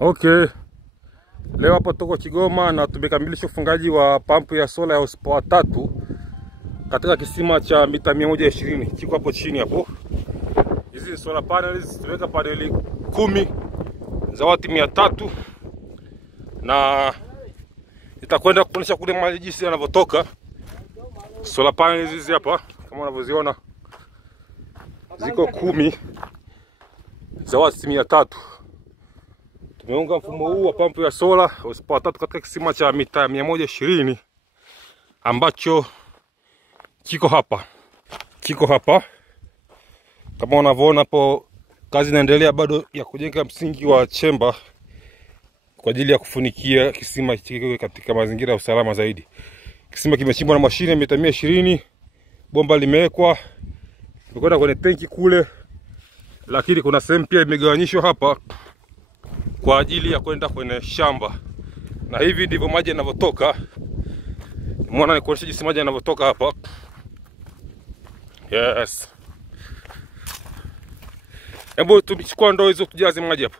Okay. Leo hapo tuko Kigoma na tumekamilisha ufungaji wa pampu ya sola ya horsepower 3 katika kisima cha mita 120. Kiko hapo chini hapo. Hizi ni solar panels, tumeweka paneli 10 za wati 300 na itakwenda kuonyesha kule maji jinsi yanavyotoka. Solar panels hizi hapa kama unavyoziona ziko 10 za wati 300. Tumeunga mfumo huu wa pampu ya sola horsepower 3 katika kisima cha mita 120 ambacho kiko hapa. Kama unavyoona hapo, kazi inaendelea bado ya kujenga msingi wa chemba kwa ajili ya kufunikia kisima kiwe katika mazingira ya usalama zaidi. Kisima kimechimbwa na mashine ya mita 120, bomba limewekwa, imekwenda kwenye tenki kule, lakini kuna sehemu pia imegawanyishwa hapa kwa ajili ya kwenda kwenye shamba. Na hivi ndivyo maji yanavyotoka. Umeona ni kuonyesha jinsi maji yanavyotoka hapa. Yes. Hebu tuchukue ndoo hizo tujaze maji hapa.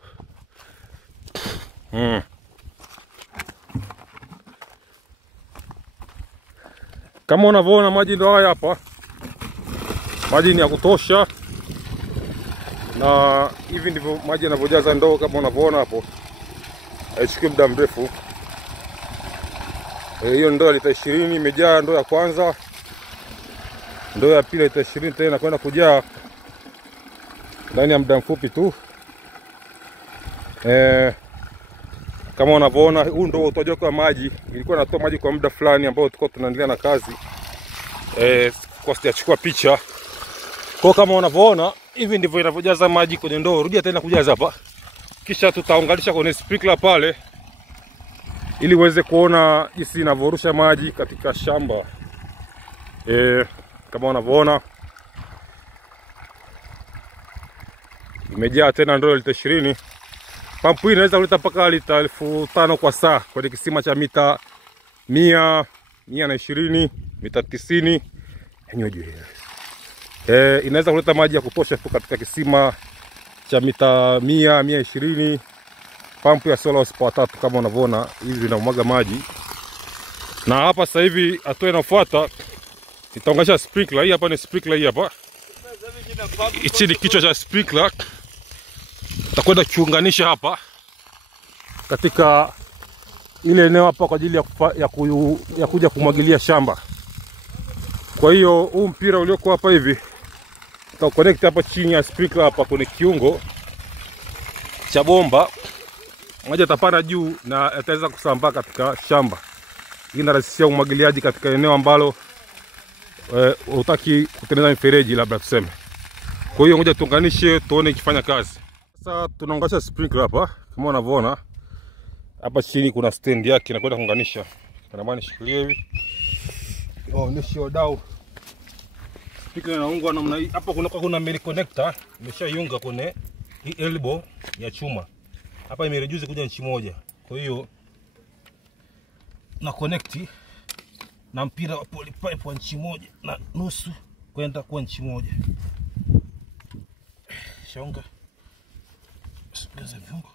Kama unavyoona maji ndio haya hapa. Maji ni ya kutosha. Na hivi ndivyo maji yanavyojaza ndoo kama unavyoona hapo. Haichukui muda mrefu. Hiyo ndoo lita 20 imejaa ndoo ya kwanza. Ndoo ya pili lita 20 tena kwenda kujaa ndani ya muda mfupi tu. Kama unavyoona huu ndoo utoaji kwa maji, ilikuwa natoa maji kwa muda fulani ambao tulikuwa tunaendelea na kazi. Kwa sijachukua picha. Kwa kama unavyoona hivi ndivyo inavyojaza maji kwenye ndoo. Rudia tena kujaza hapa. Kisha tutaunganisha kwenye sprinkler pale ili uweze kuona jinsi inavyorusha maji katika shamba. Kama unavyoona imejaa tena ndoo lita 20. Pampu hii inaweza kuleta mpaka lita 1500 kwa saa kwenye kisima cha mita 100, 120, mita 90. Inaweza kuleta maji ya kutosha tu katika kisima cha mita 100, 120. Pampu ya sola horsepower 3 kama unavyoona hivi inamwaga maji. Na hapa sasa hivi hatua inayofuata nitaunganisha sprinkler. Hii hapa ni sprinkler hii hapa. Hichi ni kichwa cha sprinkler. Tutakwenda kuunganisha hapa katika ile eneo hapa kwa ajili ya kuja kumwagilia shamba. Kwa hiyo huu mpira ulioko hapa hivi tutaconnect hapa chini ya sprinkler hapa kwenye kiungo cha bomba. Maji yatapanda juu na yataweza kusambaa katika shamba. Hii inarahisisha umwagiliaji katika eneo ambalo hutaki kutengeneza mifereji labda tuseme. Kwa hiyo ngoja tuunganishe tuone ikifanya kazi. Sasa tunaunganisha sprinkler hapa kama unavyoona. Hapa chini kuna stand yake inakwenda kuunganisha. Kana maana shikilie hivi. Nishi wadau. Sprinkler inaungwa namna hii. Hapa kuna meli connector, imeshaiunga kwenye hii elbow ya chuma. Hapa imereduce kuja inchi moja. Kwa hiyo na connect na mpira wa polypipe wa inchi moja na nusu kwenda kwa inchi moja. Shonga. Sogeza viungo.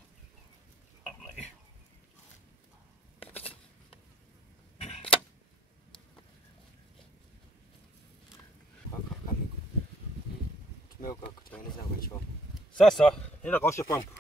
Sasa nenda kaosha pampu.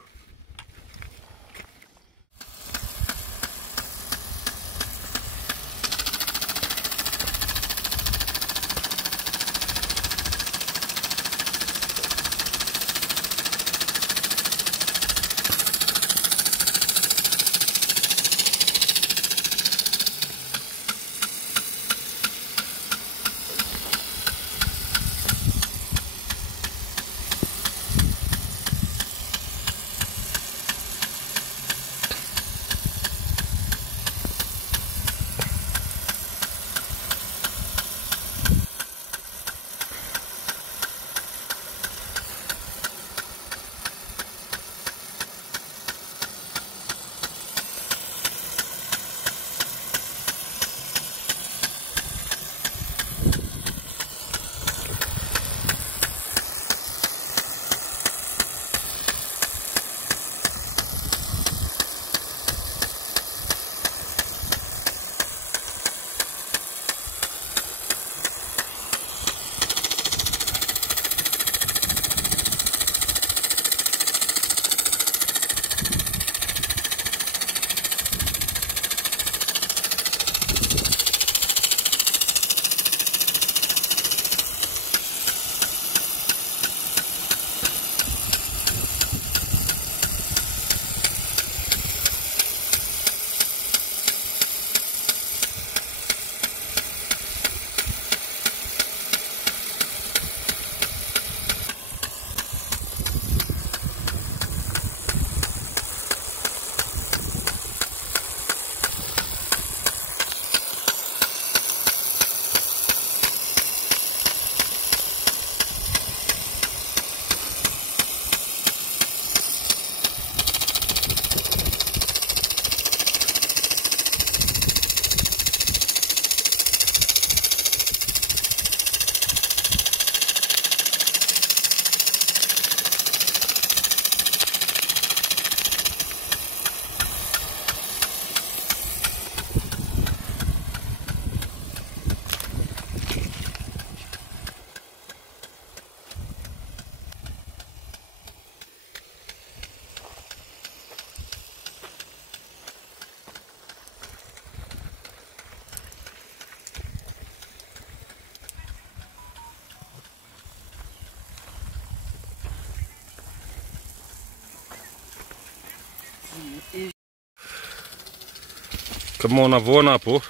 Kama unavyoona hapo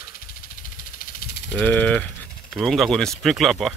tumeunga kwenye sprinkler hapa.